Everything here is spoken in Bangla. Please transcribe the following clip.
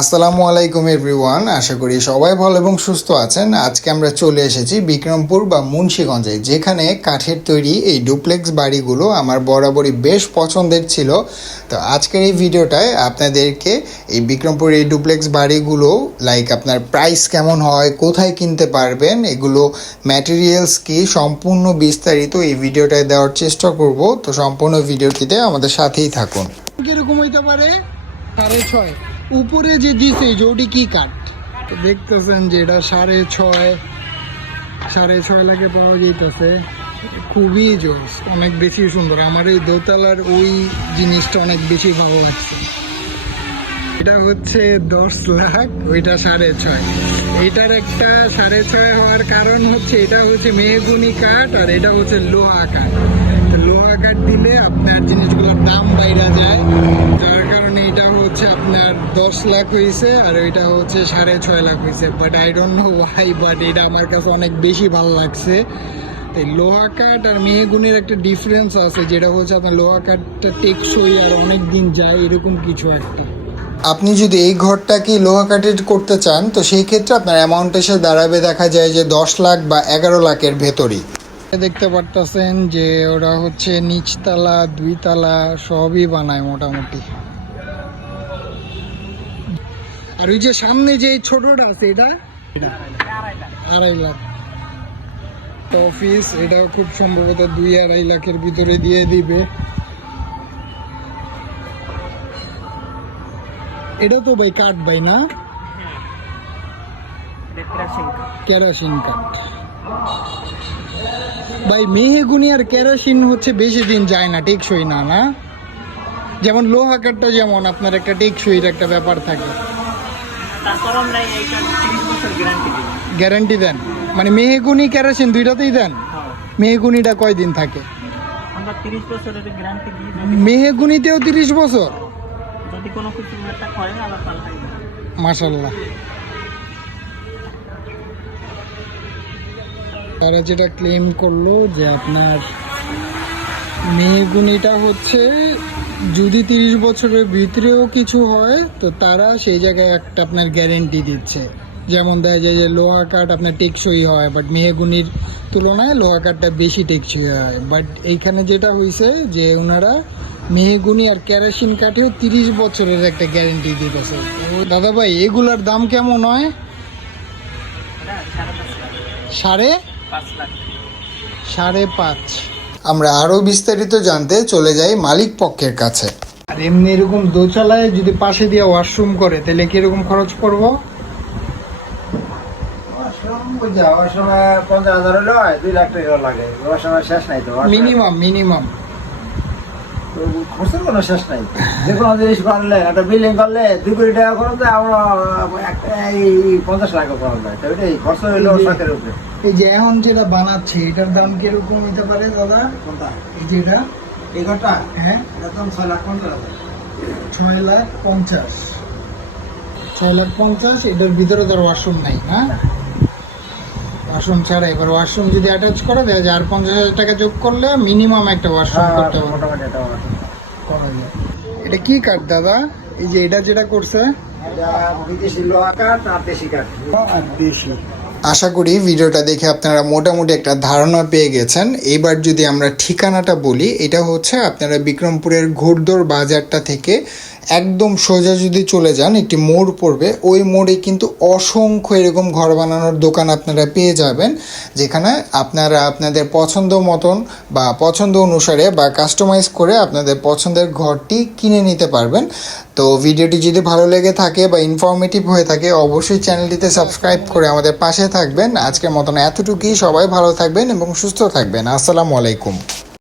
আসসালামু আলাইকুম এভরিওয়ান, আশা করি সবাই ভালো এবং সুস্থ আছেন। আজকে আমরা চলে এসেছি বিক্রমপুর বা মুন্সীগঞ্জে, যেখানে কাঠের তৈরি এই ডুপ্লেক্স বাড়িগুলো আমার বরাবরই বেশ পছন্দের ছিল। তো আজকের এই ভিডিওটায় আপনাদেরকে এই বিক্রমপুর এই ডুপ্লেক্স বাড়িগুলো লাইক আপনার প্রাইস কেমন হয়, কোথায় কিনতে পারবেন, এগুলো ম্যাটেরিয়ালস কি, সম্পূর্ণ বিস্তারিত এই ভিডিওটায় দেওয়ার চেষ্টা করব। তো সম্পূর্ণ ভিডিওটিতে আমাদের সাথেই থাকুন। কীরকম হইতে পারে? সাড়ে ছয়। উপরে যে দিছে যে কি কাঠ? দেখতেছেন যে এটা সাড়ে ছয় সাড়ে ছয় লাখে পাওয়া যাইতেছে। খুবই জোস, অনেক বেশি সুন্দর। আমার এই দোতলার ওই জিনিসটা অনেক বেশি ভালো লাগছে। এটা হচ্ছে দশ লাখ, ওইটা সাড়ে ছয়। এটার একটা সাড়ে ছয় হওয়ার কারণ হচ্ছে এটা হচ্ছে মেহগুনি কাঠ আর এটা হচ্ছে লোহা কাঠ। লোহা কাঠ দিলে আপনার জিনিসগুলোর দাম বাইরা যায়। যার কারণে এটা হচ্ছে আপনার দশ লাখ হয়েছে আর ওইটা হচ্ছে সাড়ে ছয় লাখ হয়েছে but I don't know why but এটা আমার কাছে অনেক বেশি ভালো লাগছে। এই লোহা কাঠ আর মেহগুনির একটা ডিফারেন্স আছে যেটা হচ্ছে আপনার লোহা কাঠটা টেকসই আর অনেক দিন যায় এরকম কিছু একটা। আপনি যদি এই ঘরটাকে লোহা কাঠের করতে চান তো সেই ক্ষেত্রে আপনার অ্যামাউন্ট এসে দাঁড়াবে দেখা যায় যে দশ লাখ বা এগারো লাখের ভেতরই। দেখতে পারতেছেন যে ওরা হচ্ছে নিচতলা দুইতলা সবই বানায় মোটামুটি। আর ওই যে সামনে যে ছোটটা আছে এটা? আড়াই লাখ। তো অফিস এটা খুব সম্ভবত দুই আড়াই লাখের ভিতরে দিয়ে দিবে। এটা তো ভাই কাঠ ভাই না? কেরোসিন কাঠ ভাই মেহেগুনি আর কেরোসিন হচ্ছে বেশি দিন যায় না টেকসই না না? যেমন লোহা কাঠটা যেমন আপনার একটা টেকসইর একটা ব্যাপার থাকে। তারপর আমরা এইটা তিরিশ বছর গ্যারান্টি দিই গ্যারান্টি দেন। মানে মেহেগুনি কেরোসিন দুইটাতেই দেন? হ্যাঁ। মেহেগুনিটা কয়দিন থাকে? আমরা তিরিশ বছরের গ্যারান্টি দিই যদি মেহেগুনিতেও বছর? যদি কোনো কিছু একটা করে আবার পাল্টাই দেবো। তারা যেটা ক্লেম করল যে আপনার মেহগুনিটা হচ্ছে যদি তিরিশ বছরের ভিতরেও কিছু হয় তো তারা সেই জায়গায় একটা আপনার গ্যারেন্টি দিচ্ছে। যেমন দেখা যায় যে লোহা কাঠ আপনার টেকসই হয় বাট মেহগুনির তুলনায় লোহা কাঠটা বেশি টেকসই হয়। বাট এইখানে যেটা হয়েছে যে ওনারা মেহগুনি আর কেরোসিন কাঠেও তিরিশ বছরের একটা গ্যারেন্টি দিতেছে। তো দাদা ভাই এগুলার দাম কেমন হয়? সাড়ে সাড়ে? পাঁচ লাখ। সাড়ে পাঁচ। আমরা আরও বিস্তারিত জানতে চলে যাই মালিক পক্ষের কাছে। আর এমনি এরকম দোচালায় যদি পাশে দিয়ে ওয়াশরুম করে তাহলে কীরকম খরচ পড়ব? যাওয়ার সময় পঞ্চাশ হাজার হলো দুই লাখ টাকা লাগে। যাওয়ার সময় শেষ নাই তো মিনিমাম মিনিমাম। খরচের কোনো শেষ নাই। যে কোনো জিনিস করলে একটা বিল্ডিং করলে দুই কোটি টাকা খরচ হয় আমরা এই পঞ্চাশ লাখ খরচ হয়। তো এটাই খরচ হইল শখের উপরে। এই যে এখন যেটা বানাচ্ছে এটার দাম কীরকম হতে পারে দাদা? কোনটা? এই যে এটা? এই ঘরটা হ্যাঁ একদম ছয় লাখ পঞ্চাশ হাজার। ছয় লাখ পঞ্চাশ। ছয় লাখ পঞ্চাশ এটার ভিতরে তার ওয়াশরুম নাই না। ওয়াশরুম ছাড়া। এবার ওয়াশরুম যদি অ্যাটাচ করে দেয় যে আর পঞ্চাশ হাজার টাকা যোগ করলে মিনিমাম একটা ওয়াশরুম করতে হবে। মোটামুটি এটা আমার। করা যায়। এটা কি কাঠ দাদা? এই যে এটা যেটা করছে? বিদেশি লোহা কাঠ আর দেশি কাঠ। আর দেশি। আশা করি ভিডিওটা দেখে আপনারা মোটামুটি একটা ধারণা পেয়ে গেছেন। এবার যদি আমরা ঠিকানাটা বলি এটা হচ্ছে আপনারা বিক্রমপুরের ঘোড়দোর বাজারটা থেকে একদম সোজা যদি চলে যান, একটি মোড় পড়বে, ওই মোড়ে কিন্তু অসংখ্য এরকম ঘর বানানোর দোকান আপনারা পেয়ে যাবেন, যেখানে আপনারা আপনাদের পছন্দ মতন বা পছন্দ অনুসারে বা কাস্টমাইজ করে আপনাদের পছন্দের ঘরটি কিনে নিতে পারবেন। তো ভিডিওটি যদি ভালো লেগে থাকে বা ইনফরমেটিভ হয়ে থাকে, অবশ্যই চ্যানেলটিতে সাবস্ক্রাইব করে আমাদের পাশে থাকবেন। আজকের মতন এতটুকুই। সবাই ভালো থাকবেন এবং সুস্থ থাকবেন। আসসালামু আলাইকুম।